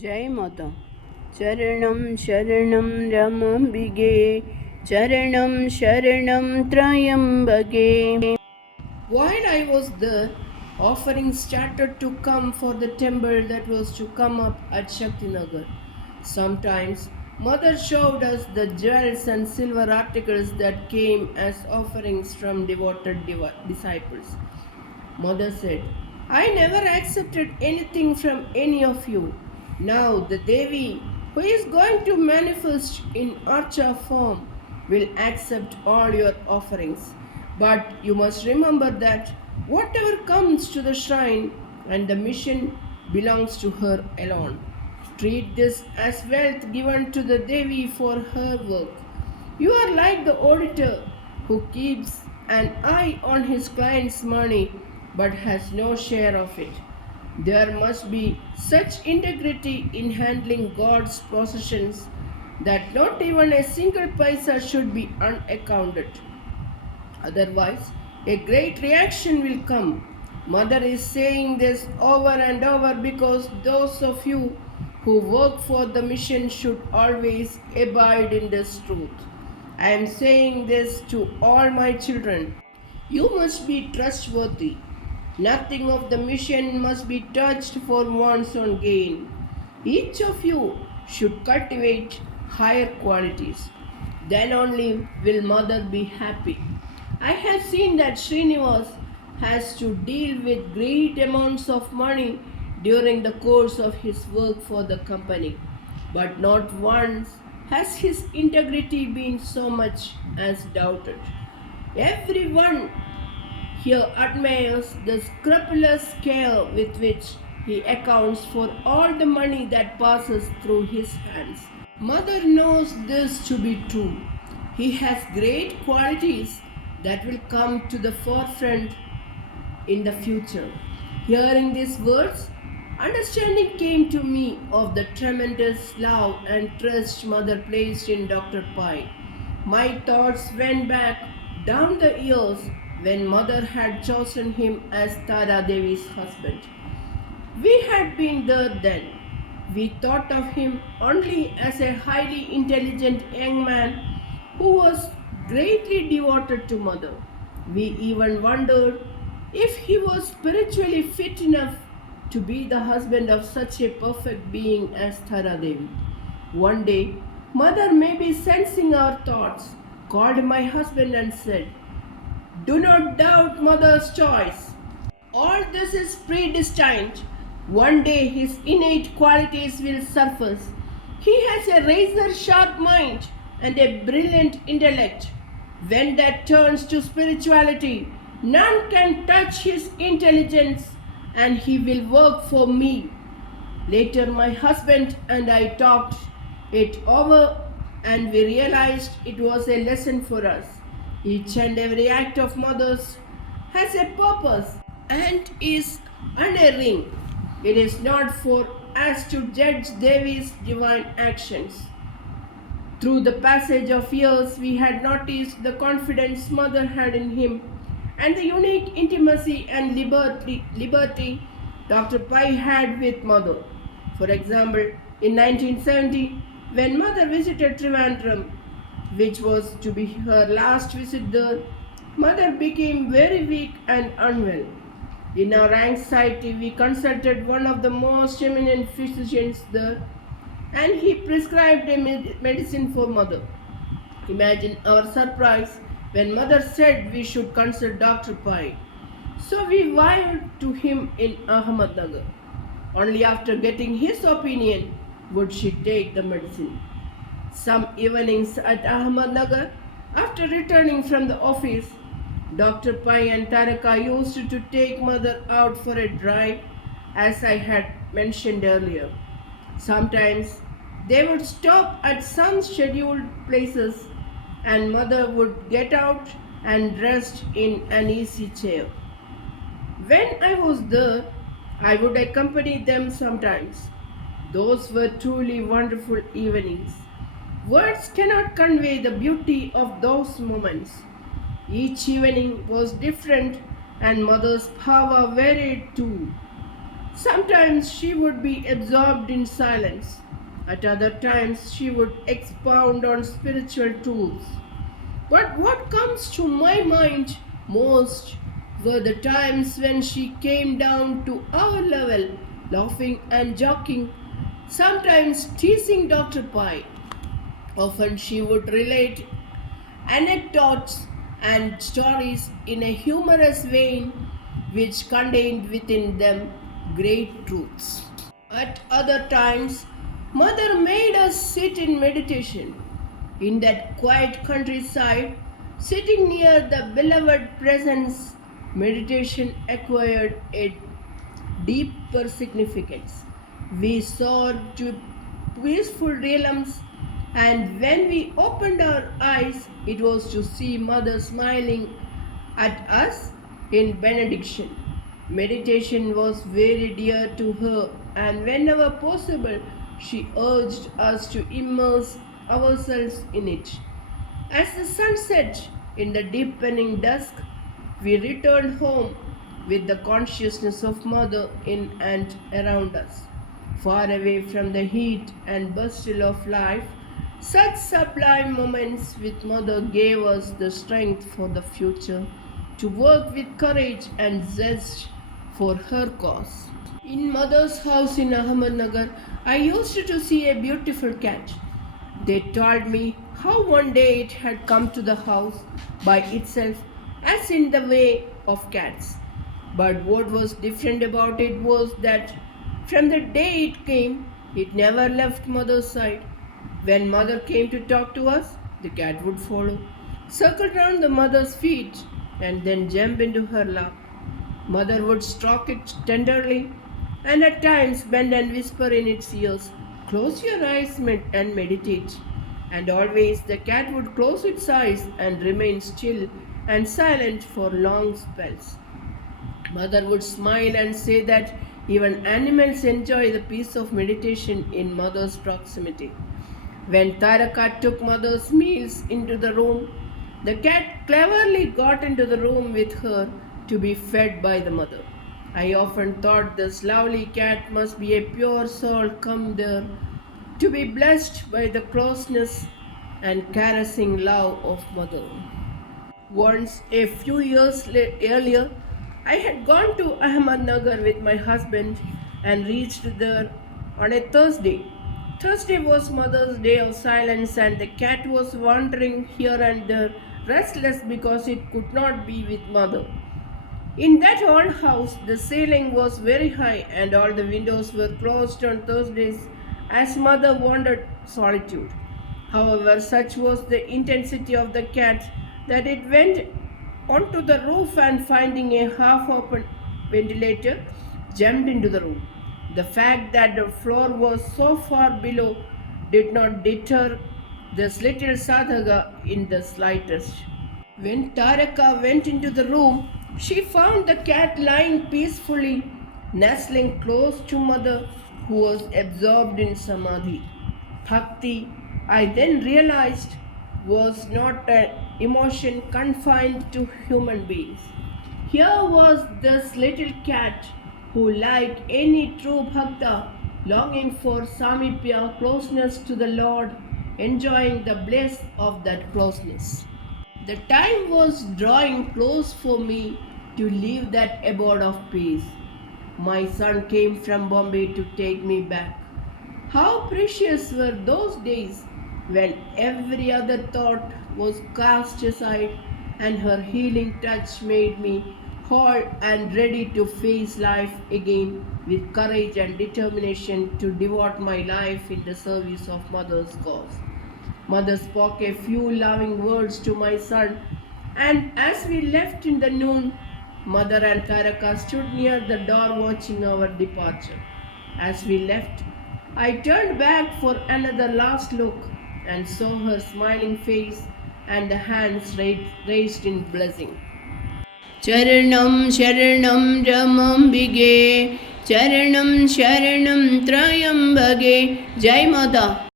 जय माता। चरणं शरणं रमाम्बिगे, चरणं शरणं त्र्यम्बके. While I was there, offerings started to come for the temple that was to come up at Shaktinagar. Sometimes, Mother showed us the jewels and silver articles that came as offerings from devoted disciples. Mother said, I never accepted anything from any of you. Now the Devi, who is going to manifest in Archa form, will accept all your offerings. But you must remember that whatever comes to the shrine and the mission belongs to her alone. Treat this as wealth given to the Devi for her work. You are like the auditor who keeps an eye on his client's money but has no share of it. There must be such integrity in handling God's possessions that not even a single paisa should be unaccounted. Otherwise, a great reaction will come. Mother is saying this over and over because those of you who work for the mission should always abide in this truth. I am saying this to all my children. You must be trustworthy. Nothing of the mission must be touched for one's own gain. Each of you should cultivate higher qualities. Then only will Mother be happy. I have seen that Srinivas has to deal with great amounts of money during the course of his work for the company, but not once has his integrity been so much as doubted. Everyone here admires the scrupulous care with which he accounts for all the money that passes through his hands. Mother knows this to be true. He has great qualities that will come to the forefront in the future. Hearing these words, understanding came to me of the tremendous love and trust Mother placed in Dr. Pai. My thoughts went back down the years when Mother had chosen him as Tara Devi's husband. We had been there then. We thought of him only as a highly intelligent young man who was greatly devoted to Mother. We even wondered if he was spiritually fit enough to be the husband of such a perfect being as Tara Devi. One day, Mother, maybe sensing our thoughts, called my husband and said, Do not doubt Mother's choice. All this is predestined. One day his innate qualities will surface. He has a razor sharp mind and a brilliant intellect. When that turns to spirituality, none can touch his intelligence and he will work for me. Later, my husband and I talked it over and we realized it was a lesson for us. Each and every act of Mother's has a purpose and is unerring. It is not for us to judge Devi's divine actions. Through the passage of years, we had noticed the confidence Mother had in him and the unique intimacy and liberty Dr. Pai had with Mother. For example, in 1970, when Mother visited Trivandrum, which was to be her last visit there, Mother became very weak and unwell. In our anxiety, we consulted one of the most eminent physicians there, and he prescribed a medicine for Mother. Imagine our surprise when Mother said we should consult Dr. Pai. So we wired to him in Ahmednagar. Only after getting his opinion would she take the medicine. Some evenings at Ahmednagar, after returning from the office, Dr. Pai and Taraka used to take Mother out for a drive, as I had mentioned earlier. Sometimes they would stop at some scheduled places and Mother would get out and rest in an easy chair. When I was there, I would accompany them sometimes. Those were truly wonderful evenings. Words cannot convey the beauty of those moments. Each evening was different and Mother's power varied too. Sometimes she would be absorbed in silence. At other times, she would expound on spiritual truths. But what comes to my mind most were the times when she came down to our level, laughing and joking, sometimes teasing Dr. Pai. Often she would relate anecdotes and stories in a humorous vein which contained within them great truths. At other times, Mother made us sit in meditation in that quiet countryside, sitting near the beloved presence. Meditation acquired a deeper significance. We soared to peaceful realms, and when we opened our eyes, it was to see Mother smiling at us in benediction. Meditation was very dear to her, and whenever possible, she urged us to immerse ourselves in it. As the sun set in the deepening dusk, we returned home with the consciousness of Mother in and around us. Far away from the heat and bustle of life, such sublime moments with Mother gave us the strength for the future to work with courage and zest for her cause. In Mother's house in Ahmednagar, I used to see a beautiful cat. They told me how one day it had come to the house by itself, as in the way of cats. But what was different about it was that from the day it came, it never left Mother's side. When Mother came to talk to us, the cat would follow, circle round the Mother's feet, and then jump into her lap. Mother would stroke it tenderly and at times bend and whisper in its ears, "Close your eyes and meditate." And always the cat would close its eyes and remain still and silent for long spells. Mother would smile and say that even animals enjoy the peace of meditation in Mother's proximity. When Taraka took Mother's meals into the room, the cat cleverly got into the room with her to be fed by the mother. I often thought this lovely cat must be a pure soul come there to be blessed by the closeness and caressing love of Mother. Once, a few years earlier, I had gone to Ahmednagar with my husband and reached there on a Thursday. Thursday was Mother's day of silence, and the cat was wandering here and there, restless because it could not be with Mother. In that old house, the ceiling was very high and all the windows were closed on Thursdays as Mother wandered solitude. However, such was the intensity of the cat that it went onto the roof and finding a half-open ventilator, jumped into the room. The fact that the floor was so far below did not deter this little sadhaka in the slightest. When Taraka went into the room, she found the cat lying peacefully, nestling close to Mother, who was absorbed in samadhi. Bhakti, I then realized, was not an emotion confined to human beings. Here was this little cat who, like any true bhakta, longing for samipya, closeness to the Lord, enjoying the bliss of that closeness. The time was drawing close for me to leave that abode of peace. My son came from Bombay to take me back. How precious were those days when every other thought was cast aside and her healing touch made me whole and ready to face life again with courage and determination to devote my life in the service of Mother's cause. Mother spoke a few loving words to my son, and as we left in the noon, Mother and Taraka stood near the door watching our departure. As we left, I turned back for another last look and saw her smiling face and the hands raised in blessing. Charanam Sharanam Ramambige, Charanam Sharanam Trayambage. Jai Mata.